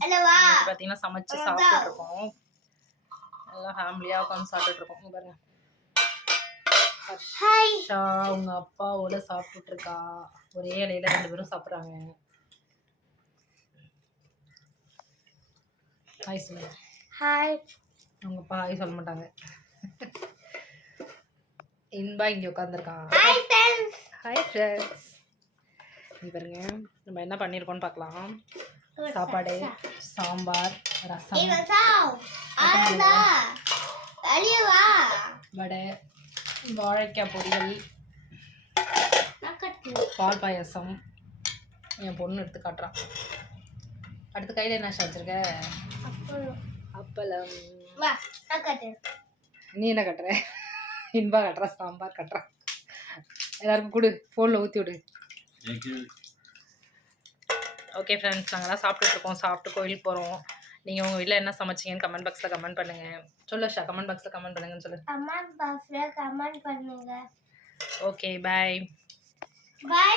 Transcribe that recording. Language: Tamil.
ஃப்ரெண்ட்ஸ். இன்னைக்கு பார்த்தீங்கன்னா சமைச்சு சாப்பிட்டுட்டு இருக்கோம். எல்லாம் ஃபேமிலியாக உட்காந்து சாப்பிட்டுட்டு இருக்கோம். பாருங்க, ஹர்ஷா அவங்க அப்பாவோட சாப்பிட்டுட்டு இருக்கா. ஒரே இலையில 2 பேரும் சாப்பிட்றாங்க. ஹாய் சொல்லுங்க. ஹாய். அவங்க அப்பா ஹாய் சொல்ல மாட்டாங்க. இன்பா இங்கே உட்காந்துருக்கான். Hi friends. Hi friends. இங்கே பாருங்க, நம்ம என்ன பண்ணியிருக்கோம்னு பார்க்கலாம். சாப்பாடு, சாம்பார், ரசம், வடை, வாழைக்காய் பொரியல், பால் பாயாசம். என் பொண்ணு எடுத்து காட்டுறான். அடுத்த கையில் என்ன வச்சிருக்க? அப்பளம். நீ என்ன கட்டுற? இன்பா கட்டுறா, சாம்பார் கட்டுறா. எல்லாருக்கும் கொடு, ஃபோனில் ஊற்றி விடு. ஓகே ஃப்ரெண்ட்ஸ், நாங்கள்லாம் சாப்பிட்டுட்ருக்கோம். சாப்பிட்டு கோயிலுக்கு போகிறோம். நீங்கள் உங்கள் வீட்டில் என்ன சமைச்சிங்கன்னு கமெண்ட் பாக்ஸில் கமெண்ட் பண்ணுங்கள். சொல்லு ஷா, கமெண்ட் பாக்ஸில் கமெண்ட் பண்ணுங்கன்னு சொல்லு. கமெண்ட் பாக்ஸில் கமெண்ட் பண்ணுங்கள். ஓகே, பாய். பாய்.